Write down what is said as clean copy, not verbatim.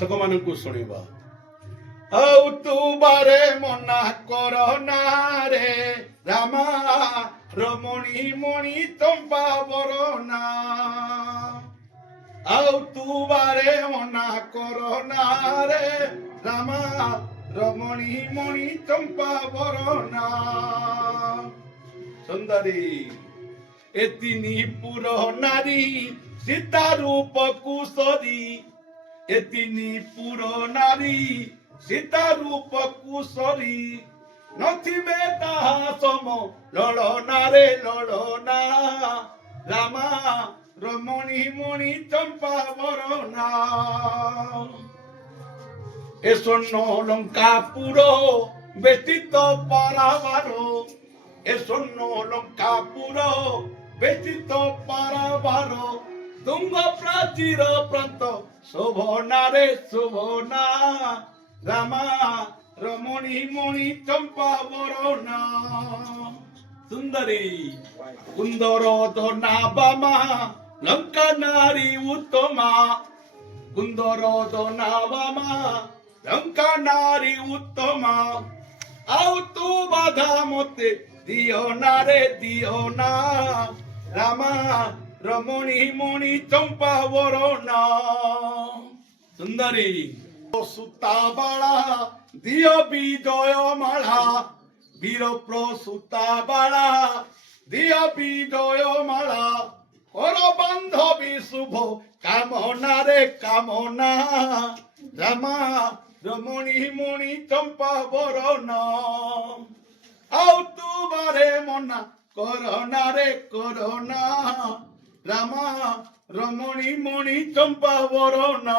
ଲୋକମାନଙ୍କୁ ଶୁଣିବା। ଆଉ ତୁ ବାରେ ମନା କର ନା ରେ ରାମା ରମଣୀ ମଣି ଚମ୍ପା ବରନା। ଆଉ ତୁ ବାରେ ମନା କର ନା ରେ ରାମା রমণী মণি চম্পা বরনা। সুন্দরী এ তিনি পুর নারী সীতা রূপ কুশরী। এ তিনি পুর নারী সীতা রূপ কুশরী। নথিবে তাহা সম লড়না রে লড়না রামা রমণী মণি চম্পা বরনা। এ স্বর্ণ লঙ্কাপুর ব্যতীত পারাবার। এ স্বর্ণ লঙ্কাপুর ব্যতীত পারাবার। তুঙ্গ প্রাচীর প্রান্ত শোভনা রে শোভনা রামা রমণী মণি চম্পা বরনা। সুন্দরী কুন্দর ধনা বামা লঙ্কা নারী উত্তমা। কুন্দর ধনা বামা লঙ্কা নারী উত্তমা। আউ তু বাধা মতে দিও না রে দিও না রামা রমণী মণি চম্পা বরনা। সুন্দরী সুতা বাড়া দিও বিজয় মালা। বীর প্রসুতা বাড়া দিও বিজয় মালা। কর বান্ধবী শুভ কামনা রে কামনা রামা রমণী মণি চম্পা বরনা। আউ তু বারে মনা করনা রে করনা রামা রমণী মণি চম্পা বরনা।